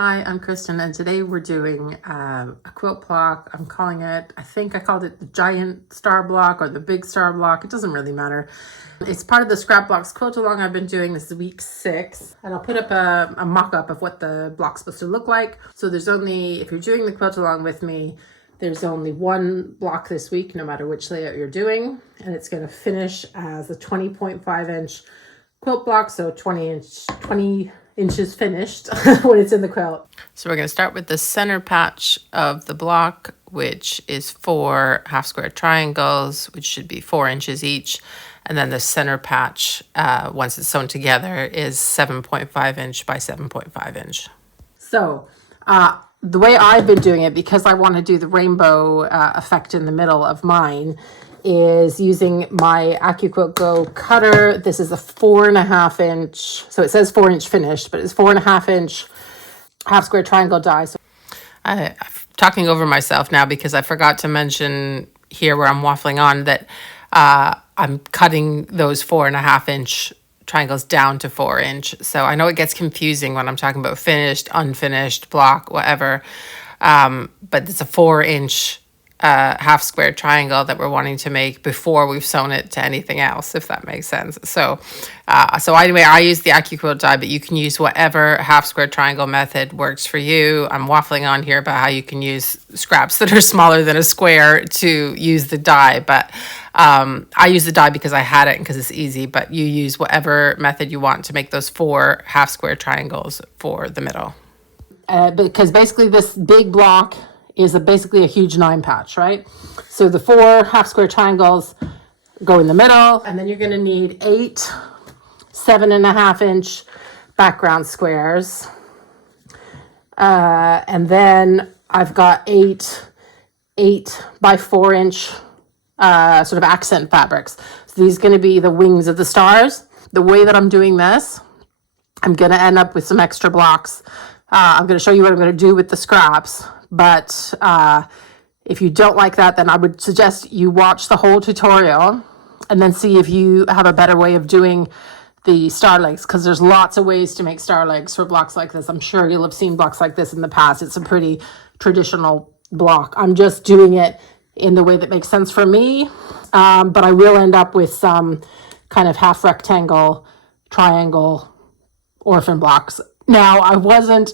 Hi, I'm Kristen, and today we're doing a quilt block. I'm calling it, I think I called it the giant star block or the big star block. It doesn't really matter. It's part of the Scrap Blocks Quilt Along I've been doing. This is week 6. And I'll put up a mock-up of what the block's supposed to look like. So there's only, if you're doing the quilt along with me, there's only one block this week, no matter which layout you're doing. And it's going to finish as a 20.5 inch quilt block, so 20 inches finished when it's in the quilt. So we're going to start with the center patch of the block, which is 4 half square triangles, which should be 4 inches each. And then the center patch, once it's sewn together, is 7.5 inch by 7.5 inch. So the way I've been doing it, because I want to do the rainbow effect in the middle of mine, is using my Accuquilt Go cutter. This is a 4.5 inch, so it says 4 inch finished, but it's 4.5 inch half square triangle die. So I'm talking over myself now because I forgot to mention here where I'm waffling on that I'm cutting those 4.5 inch triangles down to 4 inch. So I know it gets confusing when I'm talking about finished, unfinished, block, whatever. But it's a 4 inch half square triangle that we're wanting to make before we've sewn it to anything else, if that makes sense. So anyway, I use the Accuquilt die, but you can use whatever half square triangle method works for you. I'm waffling on here about how you can use scraps that are smaller than a square to use the die, but I use the die because I had it and because it's easy, but you use whatever method you want to make those 4 half square triangles for the middle. Because basically this big block is basically a huge 9 patch, right? So the 4 half square triangles go in the middle, and then you're going to need 8 7.5 inch background squares. And then I've got 8 by 4 inch sort of accent fabrics. So these are going to be the wings of the stars. The way that I'm doing this, I'm going to end up with some extra blocks. I'm going to show you what I'm going to do with the scraps. But if you don't like that, then I would suggest you watch the whole tutorial and then see if you have a better way of doing the star legs, because there's lots of ways to make star legs for blocks like this. I'm sure you'll have seen blocks like this in the past. It's a pretty traditional block. I'm just doing it in the way that makes sense for me, but I will end up with some kind of half rectangle, triangle, orphan blocks. Now, I wasn't...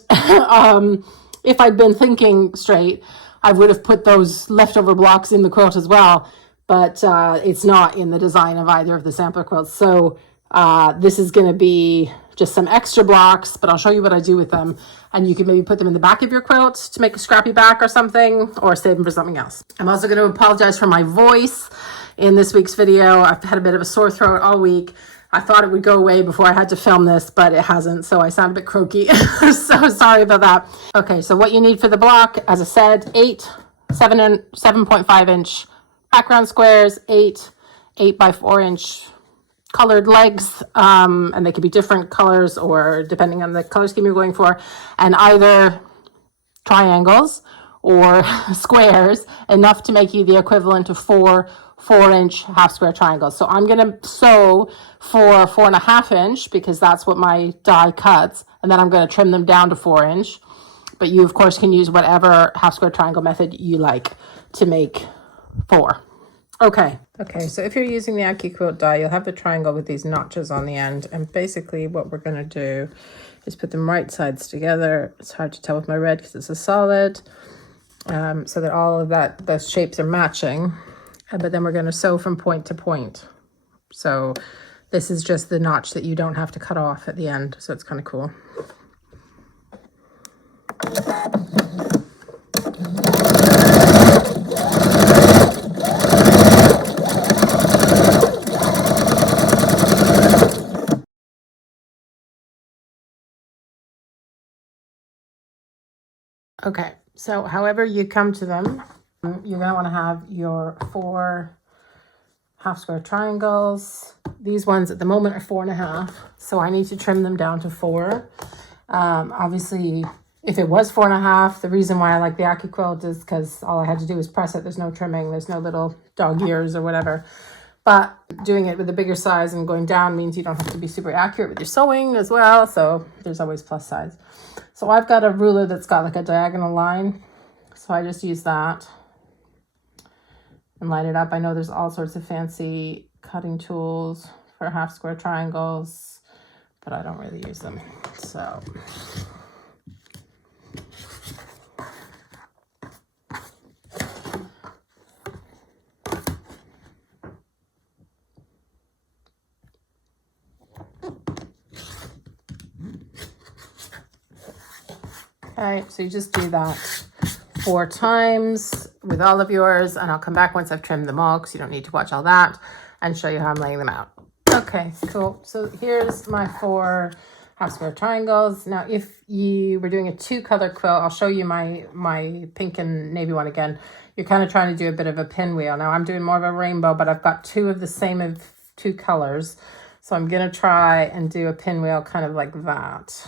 if I'd been thinking straight, I would have put those leftover blocks in the quilt as well, but it's not in the design of either of the sampler quilts. So this is going to be just some extra blocks, but I'll show you what I do with them. And you can maybe put them in the back of your quilt to make a scrappy back or something, or save them for something else. I'm also going to apologize for my voice in this week's video. I've had a bit of a sore throat all week. I thought it would go away before I had to film this, but it hasn't, so I sound a bit croaky. So sorry about that. Okay, so what you need for the block, as I said, 7.5 inch background squares, 8 by 4 inch colored legs, and they could be different colors or depending on the color scheme you're going for, and either triangles or squares, enough to make you the equivalent of 4 inch half square triangles. So I'm going to sew for 4.5 inch because that's what my die cuts, and then I'm going to trim them down to 4 inch. But you of course can use whatever half square triangle method you like to make 4. Okay, so if you're using the Accuquilt die, you'll have the triangle with these notches on the end, and basically what we're going to do is put them right sides together. It's hard to tell with my red because it's a solid, so that all of those shapes are matching. But then we're going to sew from point to point. So this is just the notch that you don't have to cut off at the end. So it's kind of cool. Okay, so however you come to them, you're going to want to have your 4 half square triangles. These ones at the moment are 4.5, so I need to trim them down to 4. Obviously, if it was 4.5, the reason why I like the Accuquilt is because all I had to do was press it. There's no trimming, there's no little dog ears or whatever. But doing it with a bigger size and going down means you don't have to be super accurate with your sewing as well. So there's always plus size. So I've got a ruler that's got like a diagonal line. So I just use that and line it up. I know there's all sorts of fancy cutting tools for half square triangles, but I don't really use them. So okay, so you just do that 4 times with all of yours, and I'll come back once I've trimmed them all because you don't need to watch all that, and show you how I'm laying them out. Okay, cool. So here's my 4 half square triangles. Now, if you were doing a 2-color quilt, I'll show you my pink and navy one again. You're kind of trying to do a bit of a pinwheel. Now, I'm doing more of a rainbow, but I've got 2 of the same of 2 colors. So I'm going to try and do a pinwheel kind of like that,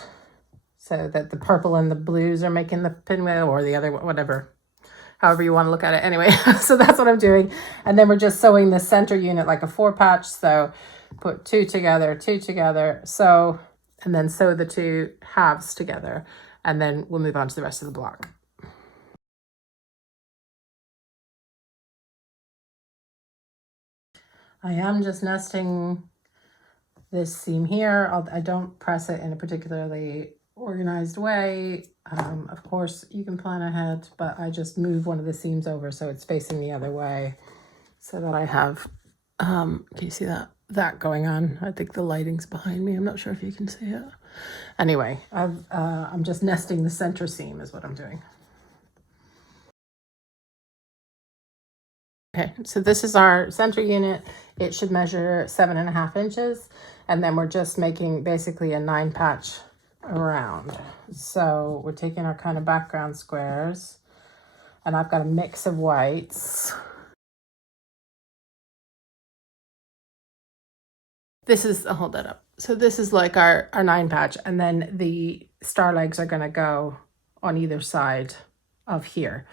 so that the purple and the blues are making the pinwheel, or the other, whatever, however you want to look at it. Anyway, so that's what I'm doing. And then we're just sewing the center unit like a 4-patch. So put 2 together, 2 together. So, and then sew the 2 halves together. And then we'll move on to the rest of the block. I am just nesting this seam here. I don't press it in a particularly organized way. Of course you can plan ahead, but I just move one of the seams over so it's facing the other way, so that I have can you see that going on? I think the lighting's behind me. I'm not sure if you can see it. Anyway, I'm just nesting the center seam is what I'm doing. Okay, so this is our center unit. It should measure 7.5 inches, and then we're just making basically a 9-patch around. So we're taking our kind of background squares, and I've got a mix of whites. This is, I'll hold that up. So this is like our 9-patch, and then the star legs are gonna go on either side of here.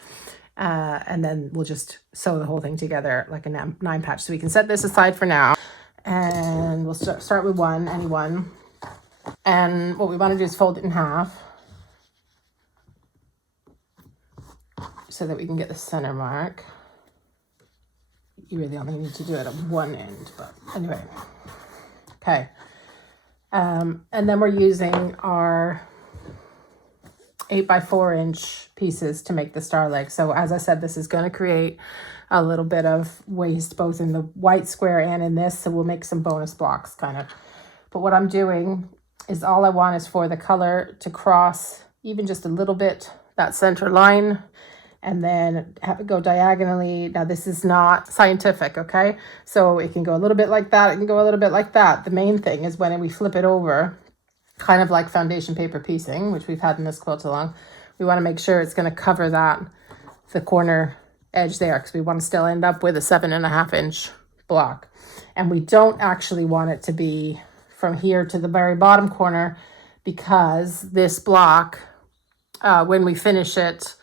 And then we'll just sew the whole thing together like a 9-patch. So we can set this aside for now, and we'll start with any one. And what we want to do is fold it in half so that we can get the center mark. You really only need to do it at one end, but anyway. Okay. And then we're using our 8x4 inch pieces to make the star leg. So as I said, this is going to create a little bit of waste both in the white square and in this. So we'll make some bonus blocks kind of. But what I'm doing is all I want is for the color to cross even just a little bit that center line, and then have it go diagonally. Now this is not scientific, okay? So it can go a little bit like that. It can go a little bit like that. The main thing is when we flip it over, kind of like foundation paper piecing, which we've had in this quilt along, we want to make sure it's going to cover the corner edge there, because we want to still end up with a 7.5 inch block. And we don't actually want it to be from here to the very bottom corner, because this block, when we finish it,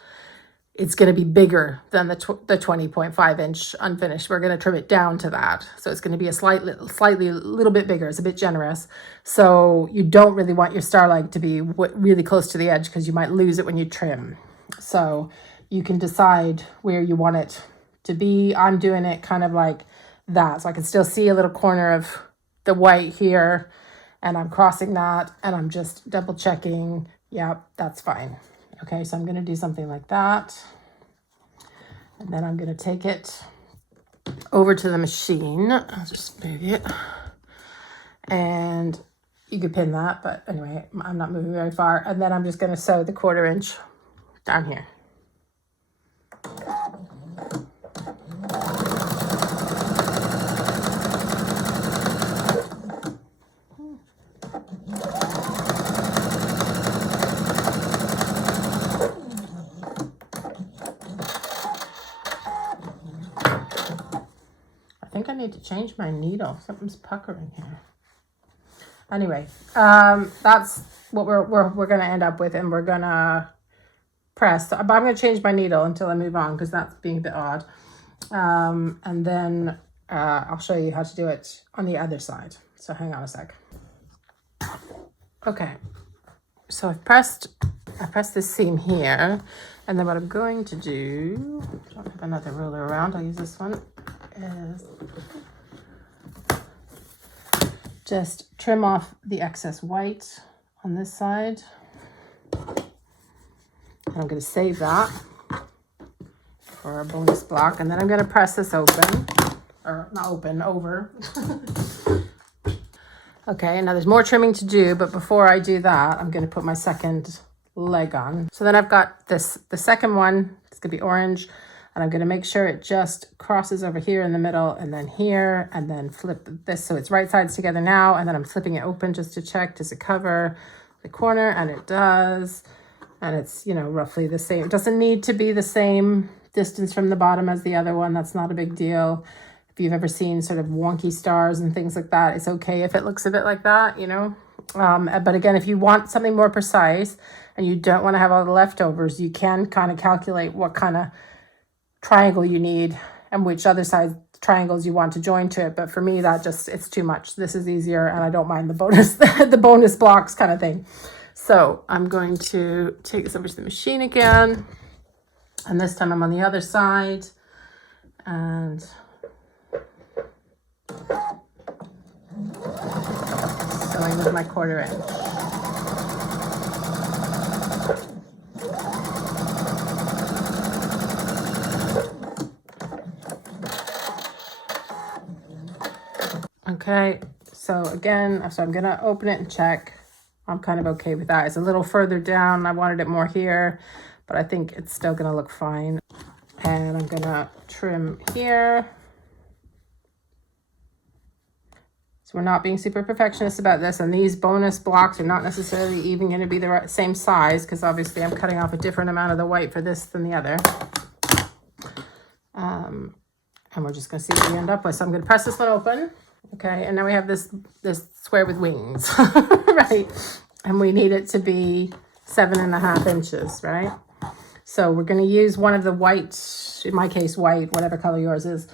it's going to be bigger than the 20.5 inch unfinished. We're going to trim it down to that. So it's going to be a little bit bigger. It's a bit generous. So you don't really want your star leg to be really close to the edge, because you might lose it when you trim. So you can decide where you want it to be. I'm doing it kind of like that. So I can still see a little corner of the white here, and I'm crossing that, and I'm just double checking. Yep, that's fine. Okay, so I'm going to do something like that. And then I'm going to take it over to the machine. I'll just move it. And you could pin that, but anyway, I'm not moving very far. And then I'm just going to sew the 1/4 inch down here. I think I need to change my needle. Something's puckering here. Anyway, that's what we're going to end up with, and we're going to press. But I'm going to change my needle until I move on, because that's being a bit odd. And then I'll show you how to do it on the other side. So hang on a sec. Okay, so I pressed this seam here, and then what I'm going to do, I don't have another ruler around, I'll use this one, is just trim off the excess white on this side. And I'm going to save that for a bonus block, and then I'm going to press this open, or not open, over. Okay, now there's more trimming to do, but before I do that, I'm going to put my second leg on. So then I've got this, the second one, it's going to be orange, and I'm going to make sure it just crosses over here in the middle, and then here, and then flip this so it's right sides together now, and then I'm flipping it open just to check, does it cover the corner? And it does, and it's, you know, roughly the same. It doesn't need to be the same distance from the bottom as the other one. That's not a big deal. If you've ever seen sort of wonky stars and things like that, it's okay if it looks a bit like that, you know. But again, if you want something more precise and you don't want to have all the leftovers, you can kind of calculate what kind of triangle you need and which other side triangles you want to join to it. But for me, that just, it's too much. This is easier, and I don't mind the bonus, the bonus blocks kind of thing. So I'm going to take this over to the machine again, and this time I'm on the other side, and sewing with my 1/4 inch. Okay, so again, so I'm gonna open it and check. I'm kind of okay with that. It's a little further down. I wanted it more here, but I think it's still gonna look fine. And I'm gonna trim here. So we're not being super perfectionist about this, and these bonus blocks are not necessarily even going to be the same size, because obviously I'm cutting off a different amount of the white for this than the other. And we're just going to see what we end up with. So I'm going to press this one open. Okay, and now we have this square with wings, right? And we need it to be 7.5 inches, right? So we're going to use one of the white, in my case white, whatever color yours is,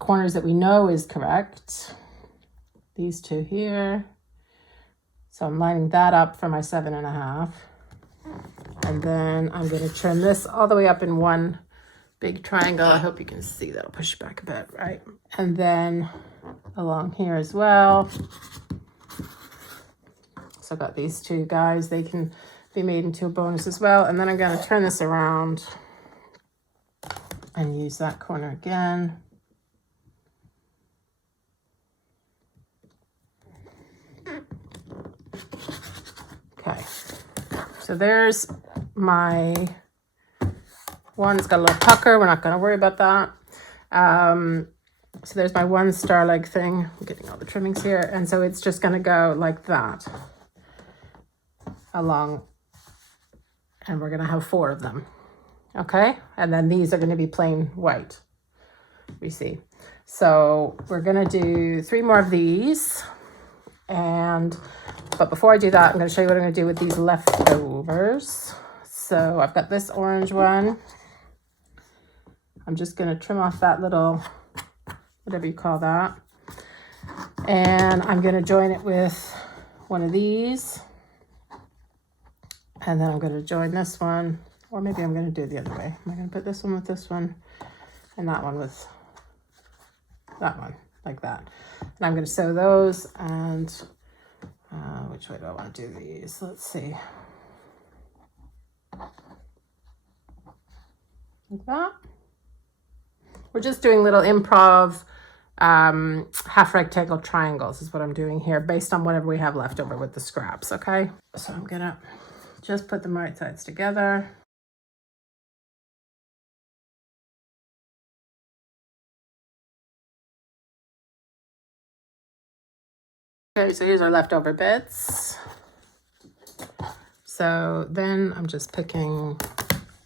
corners that we know is correct. These two here. So I'm lining that up for my 7.5. And then I'm going to trim this all the way up in one big triangle. I hope you can see that. I'll push it back a bit, right? And then along here as well. So I've got these two guys. They can be made into a bonus as well. And then I'm going to turn this around and use that corner again. Okay, so there's my one. It's got a little pucker. We're not going to worry about that. So there's my one star leg thing. I'm getting all the trimmings here. And so it's just going to go like that along. And we're going to have 4 of them. Okay, and then these are going to be plain white. We see. So we're going to do 3 more of these. But before I do that, I'm going to show you what I'm going to do with these leftovers. So I've got this orange one. I'm just going to trim off that little, whatever you call that. And I'm going to join it with one of these. And then I'm going to join this one. Or maybe I'm going to do it the other way. I'm going to put this one with this one. And that one with that one. Like that. And I'm going to sew those, and which way do I want to do these? Let's see. Like that. We're just doing little improv half rectangle triangles is what I'm doing here, based on whatever we have left over with the scraps, okay? So I'm going to just put them right sides together. Okay, so here's our leftover bits. So then I'm just picking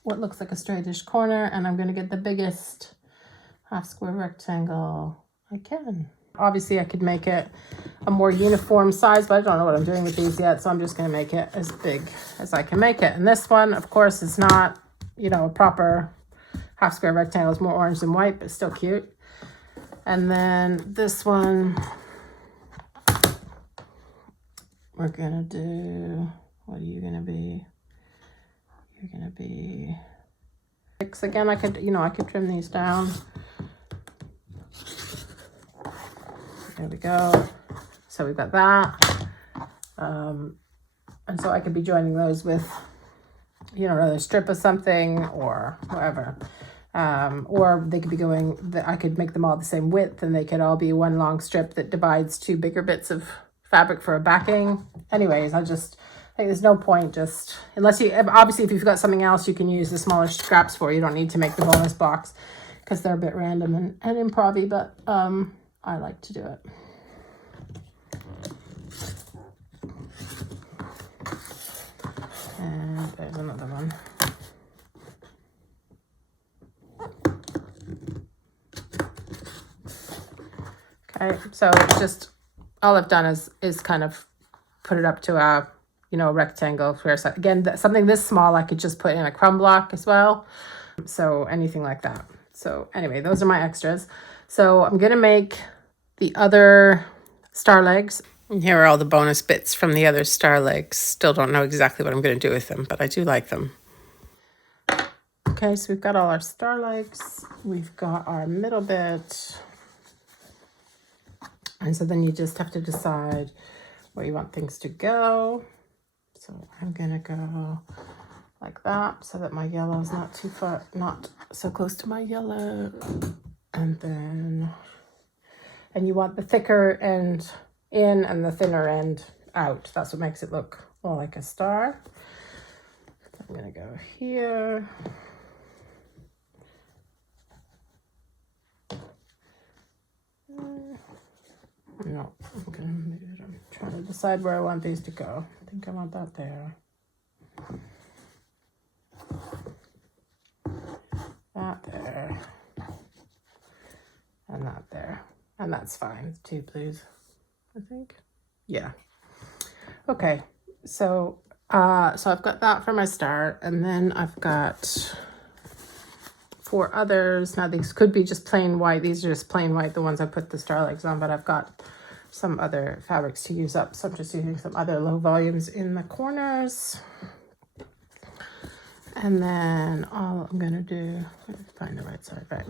what looks like a straightish corner, and I'm going to get the biggest half square rectangle I can. Obviously I could make it a more uniform size, but I don't know what I'm doing with these yet, so I'm just going to make it as big as I can make it. And this one, of course, is not, you know, a proper half square rectangle. It's more orange than white, but still cute. And then this one, we're gonna do, what are you gonna be? You're gonna be 6. Again, I could, you know, I could trim these down. There we go. So we've got that. And so I could be joining those with, you know, another strip of something or whatever. Or they could be going, I could make them all the same width and they could all be one long strip that divides 2 bigger bits of fabric for a backing. Anyways, I think there's no point just, unless you, obviously if you've got something else you can use the smaller scraps for, you don't need to make the bonus box because they're a bit random and improv-y, but I like to do it. And there's another one. Okay, so just all I've done is kind of put it up to a, you know, a rectangle. So again, something this small, I could just put in a crumb block as well. So anything like that. So anyway, those are my extras. So I'm gonna make the other star legs. And here are all the bonus bits from the other star legs. Still don't know exactly what I'm gonna do with them, but I do like them. Okay, so we've got all our star legs. We've got our middle bit. And so then you just have to decide where you want things to go. So I'm gonna go like that so that my yellow is not too far, not so close to my yellow. And then, and you want the thicker end in and the thinner end out. That's what makes it look more like a star. So I'm gonna go here. No, I'm gonna move it. I'm trying to decide where I want these to go. I think I want that there. That there. And that there. And that's fine. 2 blues, I think. Yeah. Okay. So I've got that for my star, and then I've got 4 others. Now these could be just plain white. These are just plain white, the ones I put the star legs on, but I've got some other fabrics to use up. So I'm just using some other low volumes in the corners. And then all I'm gonna do, find the right side, right?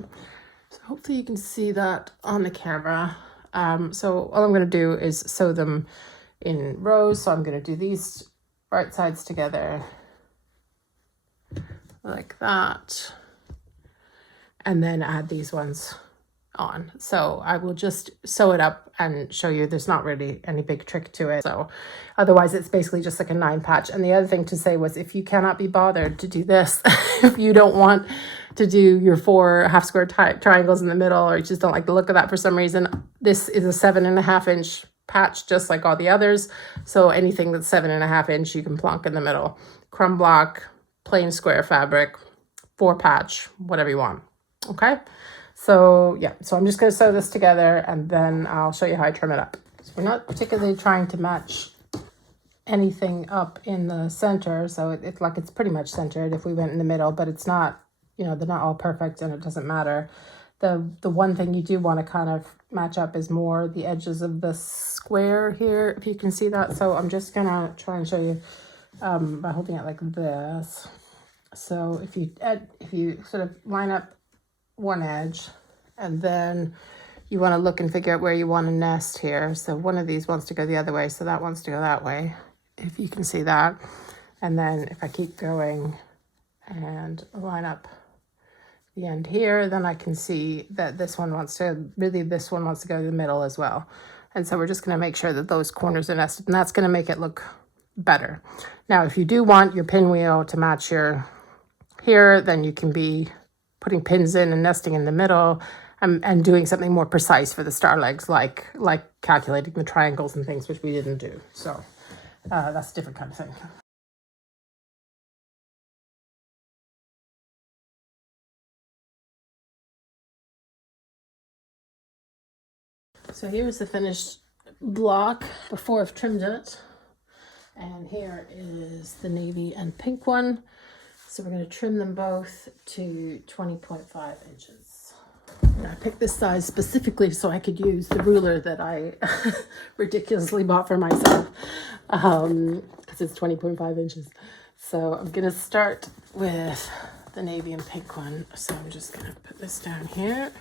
So hopefully you can see that on the camera. So all I'm gonna do is sew them in rows. So I'm gonna do these right sides together like that. And then add these ones on. So I will just sew it up and show you there's not really any big trick to it. So otherwise it's basically just like a 9 patch. And the other thing to say was, if you cannot be bothered to do this, if you don't want to do your 4 half square triangles in the middle, or you just don't like the look of that for some reason, this is a 7.5 inch patch, just like all the others. So anything that's 7.5 inch, you can plonk in the middle. Crumb block, plain square fabric, 4 patch, whatever you want. Okay, so yeah, so I'm just going to sew this together and then I'll show you how I trim it up. So we're not particularly trying to match anything up in the center, so it's like it's pretty much centered if we went in the middle, but it's not, you know, they're not all perfect and it doesn't matter. The one thing you do want to kind of match up is more the edges of the square here, if you can see that. So I'm just going to try and show you by holding it like this. So if you sort of line up one edge, and then you want to look and figure out where you want to nest here. So one of these wants to go the other way, so that wants to go that way, if you can see that. And then if I keep going and line up the end here, then I can see that this one wants to go to the middle as well. And so we're just going to make sure that those corners are nested, and that's going to make it look better. Now if you do want your pinwheel to match your here, then you can be putting pins in and nesting in the middle, and doing something more precise for the star legs, like calculating the triangles and things, which we didn't do. So that's a different kind of thing. So here's the finished block before I've trimmed it. And here is the navy and pink one. So we're going to trim them both to 20.5 inches. And I picked this size specifically so I could use the ruler that I ridiculously bought for myself, because it's 20.5 inches. So I'm gonna start with the navy and pink one. So I'm just gonna put this down here.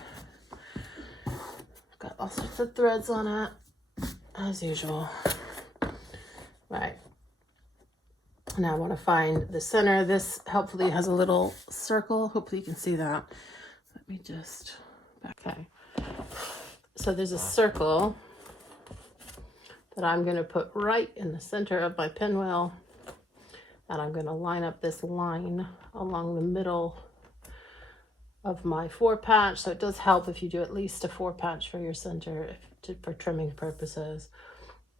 Got all sorts of threads on it, as usual. Right. Now I want to find the center. This helpfully has a little circle. Hopefully you can see that. Let me just, okay. So there's a circle that I'm going to put right in the center of my pinwheel. And I'm going to line up this line along the middle of my 4-patch. So it does help if you do at least a 4-patch for your center for trimming purposes.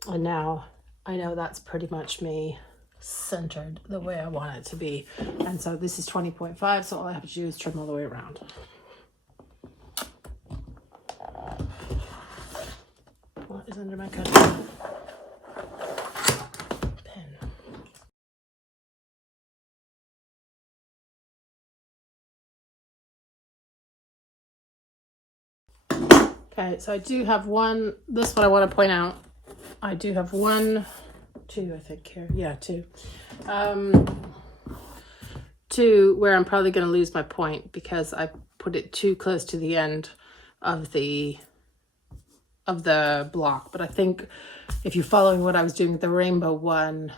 And now I know that's pretty much me centered the way I want it to be. And so this is 20.5, so all I have to do is trim all the way around. What is under my cutting pen? Okay, so I do have one, this one I want to point out. I do have 1, 2, I think here. Yeah, 2. 2 where I'm probably going to lose my point because I put it too close to the end of the block. But I think if you're following what I was doing with the rainbow one,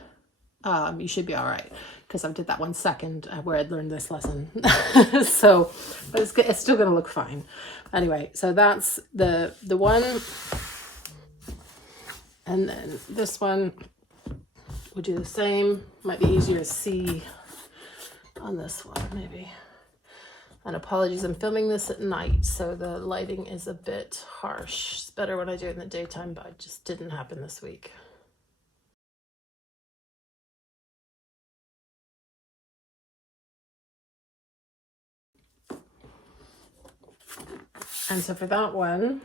you should be all right, because I did that one second where I'd learned this lesson. So but it's still going to look fine. Anyway, so that's the one. And then this one, we'll do the same. Might be easier to see on this one, maybe. And apologies, I'm filming this at night, so the lighting is a bit harsh. It's better when I do it in the daytime, but it just didn't happen this week. And so for that one,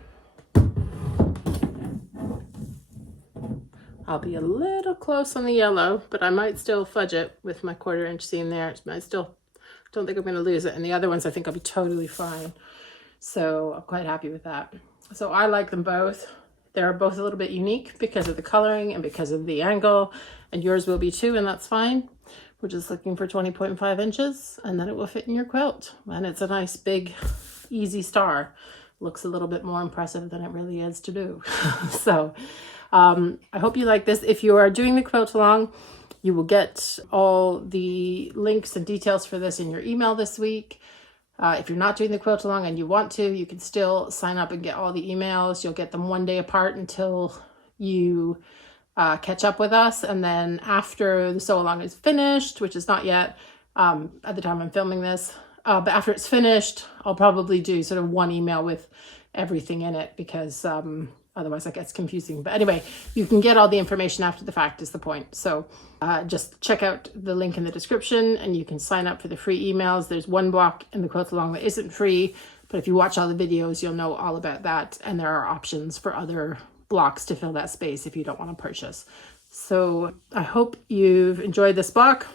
I'll be a little close on the yellow, but I might still fudge it with my 1/4 inch seam there. I still don't think I'm going to lose it. And the other ones, I think I'll be totally fine. So I'm quite happy with that. So I like them both. They're both a little bit unique because of the coloring and because of the angle, and yours will be too, and that's fine. We're just looking for 20.5 inches, and then it will fit in your quilt. And it's a nice big, easy star. Looks a little bit more impressive than it really is to do. So I hope you like this. If you are doing the quilt along, you will get all the links and details for this in your email this week. If you're not doing the quilt along and you want to, you can still sign up and get all the emails. You'll get them one day apart until you catch up with us. And then after the sew along is finished, which is not yet at the time I'm filming this, but after it's finished, I'll probably do sort of one email with everything in it, because otherwise that gets confusing. But anyway, you can get all the information after the fact is the point. So just check out the link in the description and you can sign up for the free emails. There's one block in the quilt along that isn't free, but if you watch all the videos, you'll know all about that. And there are options for other blocks to fill that space if you don't want to purchase. So I hope you've enjoyed this block.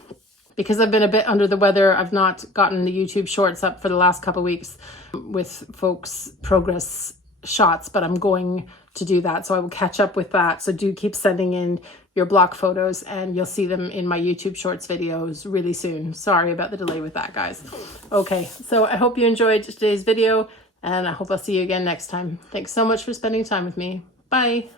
Because I've been a bit under the weather, I've not gotten the YouTube shorts up for the last couple of weeks with folks' progress shots, but I'm going to do that. So I will catch up with that. So do keep sending in your block photos and you'll see them in my YouTube shorts videos really soon. Sorry about the delay with that, guys. Okay, so I hope you enjoyed today's video and I hope I'll see you again next time. Thanks so much for spending time with me. Bye.